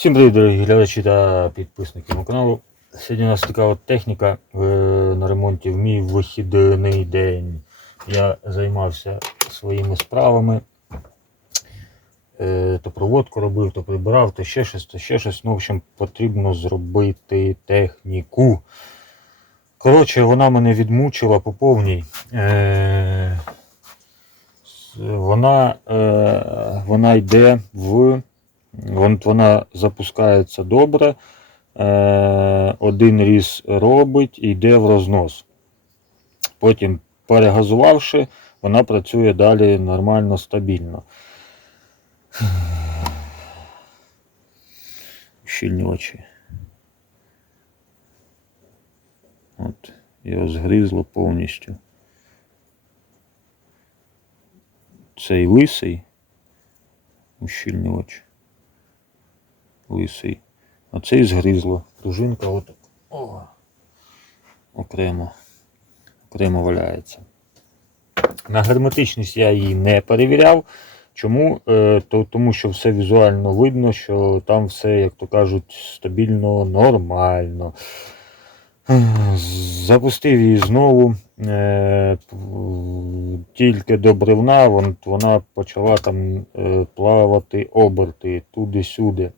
Всім привіт, дорогі глядачі та підписники мого каналу. Сьогодні у нас така от техніка е, на ремонті в мій вихідний день. Я займався своїми справами. Е, то проводку робив, то прибирав, то ще щось, то ще щось. Ну, в общем, потрібно зробити техніку. Коротше, вона мене відмучила по повній. Е, вона, вона йде в. Вон- Вона запускається добре. Е, один різ робить і йде в рознос. Потім, перегазувавши, вона працює далі нормально, стабільно. Щільнювачі. От, його згризло повністю. Цей лисий ущільнювач. Лисий. А цей згризло. Пружинка отак. О, окремо. Окремо валяється. На герметичність я її не перевіряв. Чому? Е, то, тому що все візуально видно, що там все, як то кажуть, стабільно, нормально. Запустив її знову. Е, тільки до бревна вона почала там е, плавати оберти туди-сюди.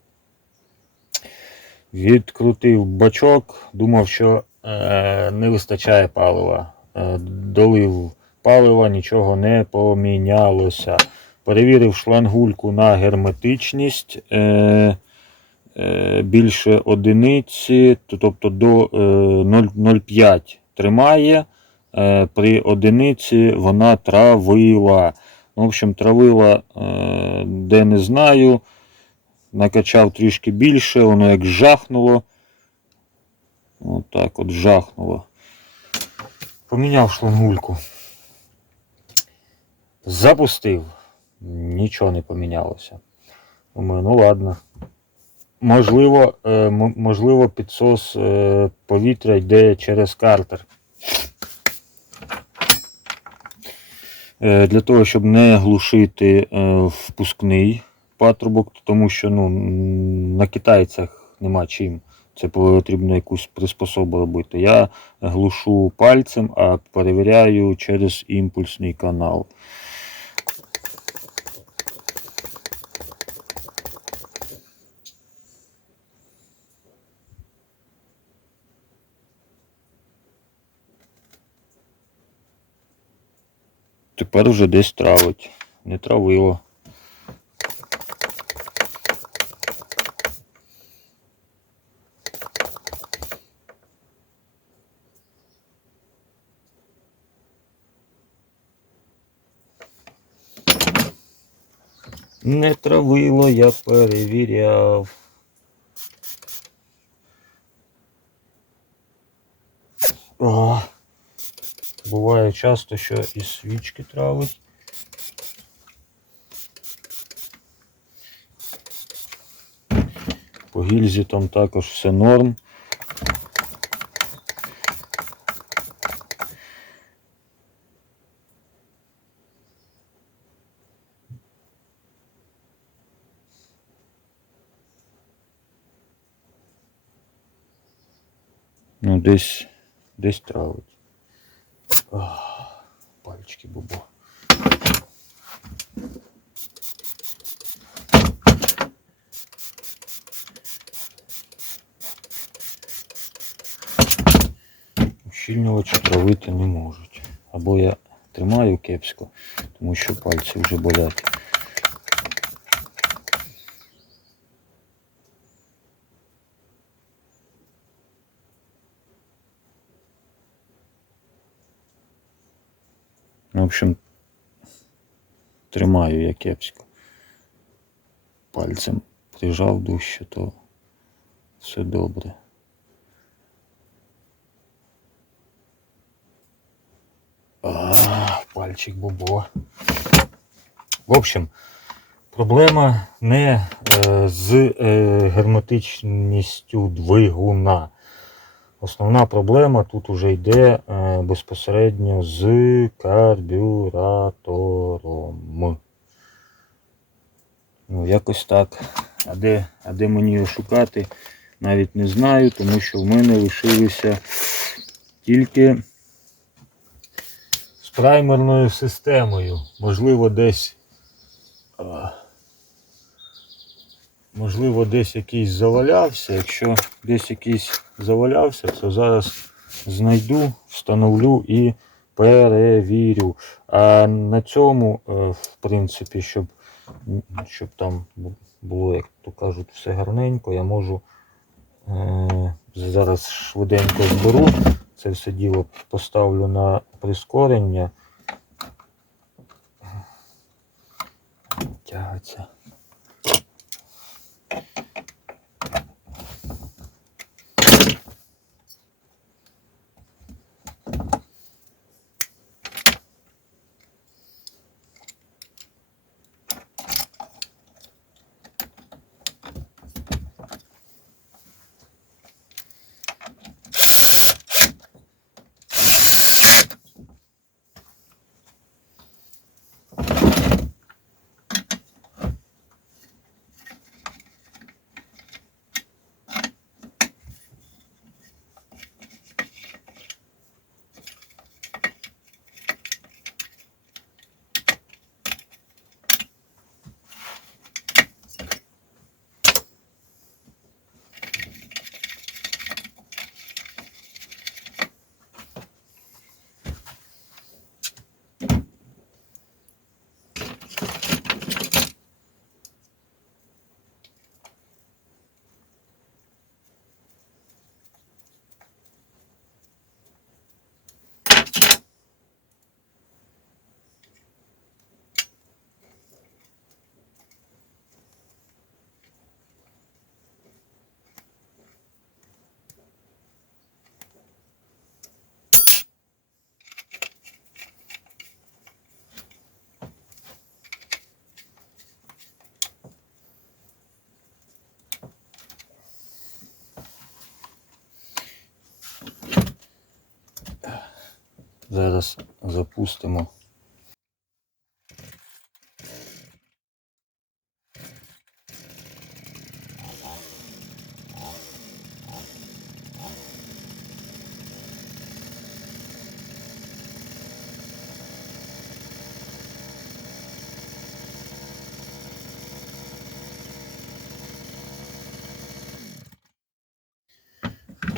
Відкрутив бачок, думав, що е, не вистачає палива. Е, долив палива, нічого не помінялося. Перевірив шлангульку на герметичність. Е, е, більше одиниці, тобто до е, 0,05 тримає. Е, при одиниці вона травила. Ну, в общем, травила, е, де не знаю. Накачав трішки більше, воно як жахнуло. Отак от жахнуло. Поміняв шлангульку. Запустив. Нічого не помінялося. Думаю, ну ладно. Можливо, е, можливо, підсос е, повітря йде через картер. Е, Для того, щоб не глушити впускний патрубок, тому що ну, на китайцях нема чим. Це потрібно якусь приспособу робити. Я глушу пальцем, а перевіряю через імпульсний канал. Тепер вже десь травить. Не травило. Не травило, я перевіряв. О, буває часто, що і свічки травить. По гільзі там також все норм. Десь, десь травить. Пальчики бубо. Ущільнювачі травити не можуть. Або я тримаю кепсько, тому що пальці вже болять. В общем, тримаю я кепсько. Пальцем прижав дужче, то все добре. А, пальчик бобо. В общем, проблема не е, з е, герметичністю двигуна. Основна проблема тут уже йде е, безпосередньо з карбюратором. Ну, якось так. А де, а де мені його шукати, навіть не знаю, тому що в мене лишилися тільки з праймерною системою. Можливо, десь. Можливо, десь якийсь завалявся. Якщо десь якийсь завалявся, то зараз знайду, встановлю і перевірю. А на цьому, е, в принципі, щоб, щоб там було, як то кажуть, все гарненько, я можу е, зараз швиденько зберу. Це все діло поставлю на прискорення. Тягаться. Зараз запустимо.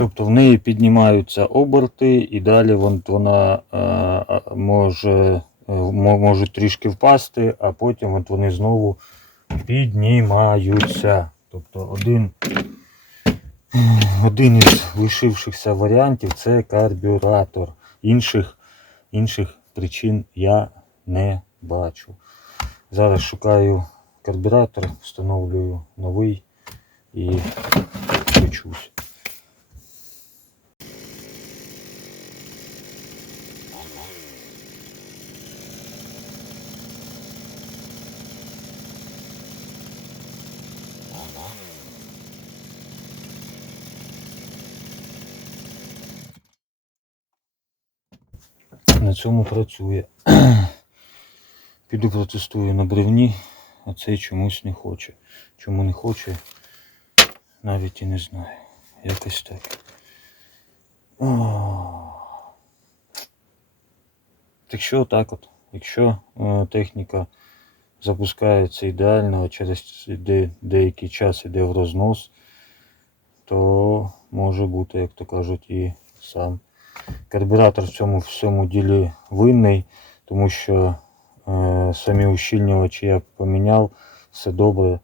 Тобто в неї піднімаються оберти і далі вона е, е, може, е, можуть трішки впасти, а потім от вони знову піднімаються. Тобто один, один із лишившихся варіантів це карбюратор. Інших, інших причин я не бачу. Зараз шукаю карбюратор, встановлюю новий і включусь. На цьому працює. Піду протестую на бревні, а цей чомусь не хоче. Чому не хоче, навіть і не знаю. Якось так. О. Так що так от, якщо е, техніка запускається ідеально, а через де, деякий час іде в рознос, то може бути, як то кажуть, і сам карбюратор в цьому всьому ділі винний, тому що е, самі ущільнювачі я поміняв, все добре,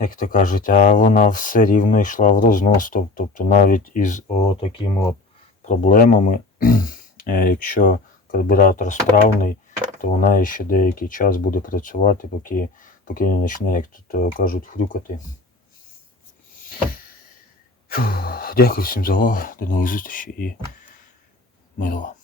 як то кажуть, а вона все рівно йшла в рознос. Тобто навіть із о, такими от проблемами, е, якщо карбюратор справний, то вона ще деякий час буде працювати, поки, поки не почне, як тут е, кажуть, хрюкати. Фух, Дякую всім за увагу. До нових зустрічей і миру. вам.